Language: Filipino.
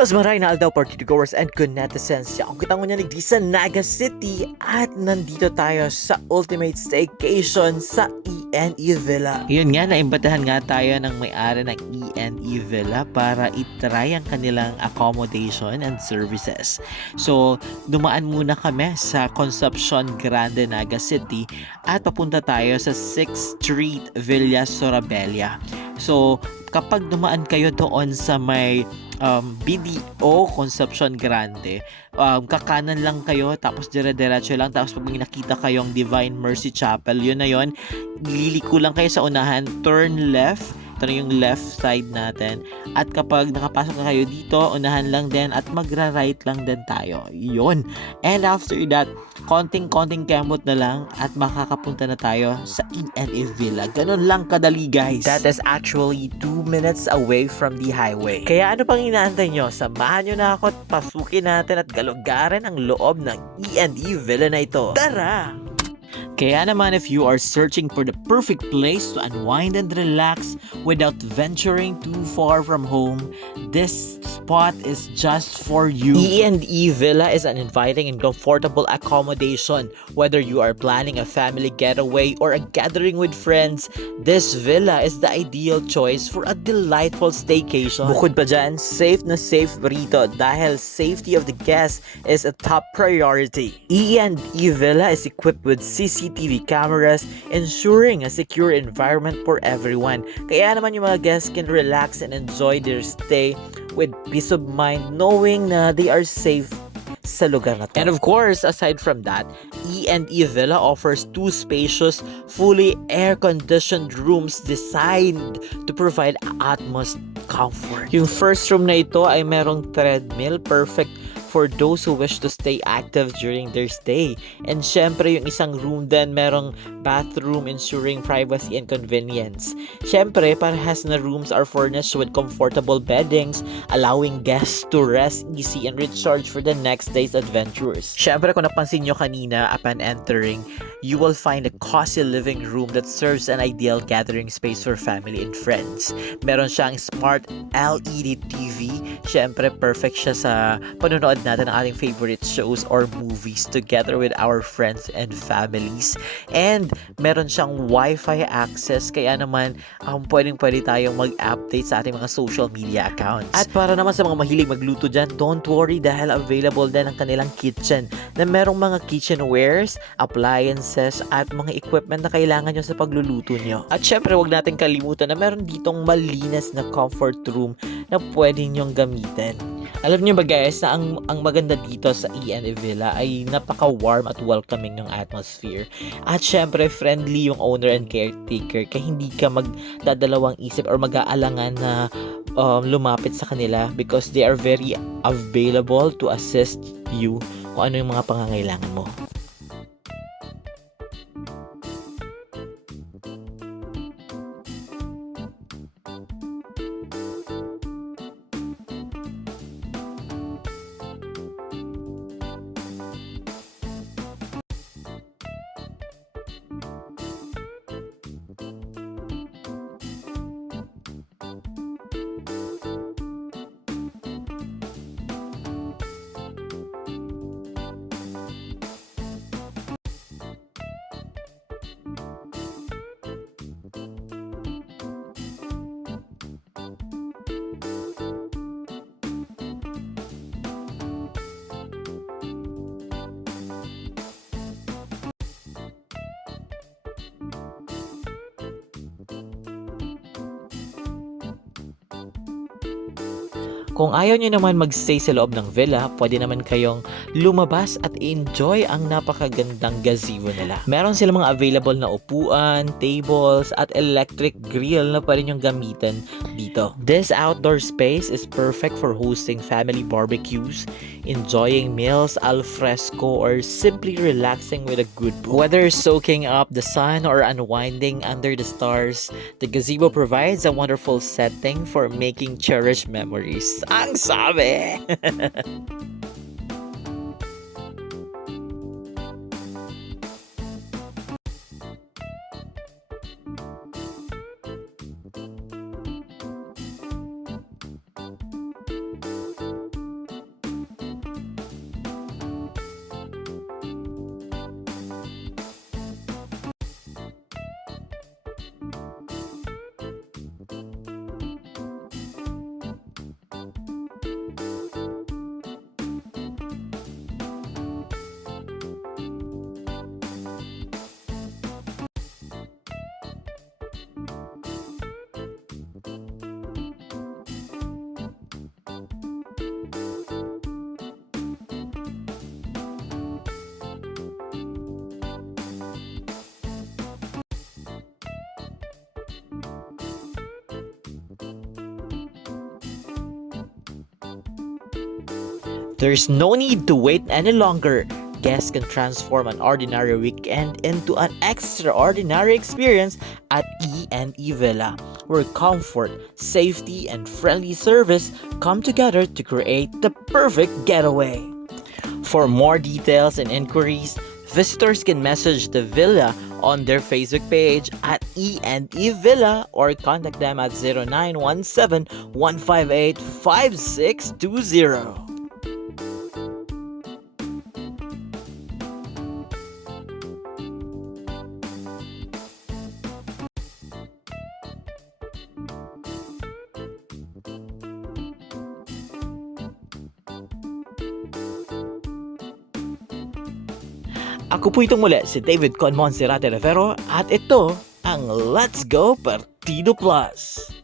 Diyos maray na aldaw partigoers and netizens. Siya ang kitang niya di sa Naga City at nandito tayo sa Ultimate Staycation sa E&E Villa. Yun nga, naimbatahan nga tayo ng may-ari ng E&E Villa para itry ang kanilang accommodation and services. So, dumaan muna kami sa Concepcion Grande, Naga City at papunta tayo sa 6th Street, Villa Sorabella. So, kapag dumaan kayo doon sa may BDO Concepcion Grande, kakanan lang kayo tapos dire-diretso lang, tapos pag may nakita kayong Divine Mercy Chapel, yun na yun, liliko lang kayo sa unahan, turn left, ito na yung left side natin, at kapag nakapasok na kayo dito, unahan lang din at magra-right lang din tayo, yun. And after that, konting kembot na lang at makakapunta na tayo sa E&E Villa. Ganun lang kadali, guys. That is actually 2 minutes away from the highway. Kaya ano pang inaantay nyo? Samahan nyo na ako at pasukin natin at galugarin ang loob ng E&E Villa na ito. Tara! Kaya naman, if you are searching for the perfect place to unwind and relax without venturing too far from home, this spot is just for you. E&E Villa is an inviting and comfortable accommodation. Whether you are planning a family getaway or a gathering with friends, this villa is the ideal choice for a delightful staycation. Bukod pa dyan, safe na safe rito dahil safety of the guests is a top priority. E&E Villa is equipped with CCTV cameras, ensuring a secure environment for everyone. Kaya naman yung mga guests can relax and enjoy their stay with peace of mind knowing na they are safe sa lugar na to. And of course, aside from that, E&E Villa offers 2 spacious, fully air-conditioned rooms designed to provide utmost comfort. Yung first room na ito ay merong treadmill, perfect for those who wish to stay active during their stay. And syempre, yung isang room din, merong bathroom ensuring privacy and convenience. Syempre, parehas na rooms are furnished with comfortable beddings, allowing guests to rest easy and recharge for the next day's adventures. Syempre, kung napansin nyo kanina upon entering, you will find a cozy living room that serves an ideal gathering space for family and friends. Meron siyang smart LED TV. Syempre, perfect siya sa panonood natin ng ating favorite shows or movies together with our friends and families. And meron siyang Wi-Fi access, kaya naman pwede tayong mag-update sa ating mga social media accounts. At para naman sa mga mahilig magluto dyan, don't worry dahil available din ang kanilang kitchen na merong mga kitchenwares, appliances at mga equipment na kailangan nyo sa pagluluto nyo. At syempre, wag natin kalimutan na meron ditong malinis na comfort room na pwede nyong gamitin. Alam niyo ba guys na ang maganda dito sa E&E Villa ay napaka-warm at welcoming ng atmosphere. At syempre friendly yung owner and caretaker kaya hindi ka magdadalawang isip or mag-aalangan na lumapit sa kanila because they are very available to assist you kung ano yung mga pangangailangan mo. Kung ayaw nyo naman magstay sa loob ng villa, pwede naman kayong lumabas at enjoy ang napakagandang gazebo nila. Meron silang mga available na upuan, tables, at electric grill na pwede nyong gamitin dito. This outdoor space is perfect for hosting family barbecues, enjoying meals al fresco, or simply relaxing with a good book. Whether soaking up the sun or unwinding under the stars, the gazebo provides a wonderful setting for making cherished memories. Ang sabi! There's no need to wait any longer. Guests can transform an ordinary weekend into an extraordinary experience at E&E Villa, where comfort, safety, and friendly service come together to create the perfect getaway. For more details and inquiries, visitors can message the villa on their Facebook page at E&E Villa or contact them at 0917-158-5620. Ako po itong muli, si David Con Monserrate Rivero at ito ang Let's Go Partido Plus!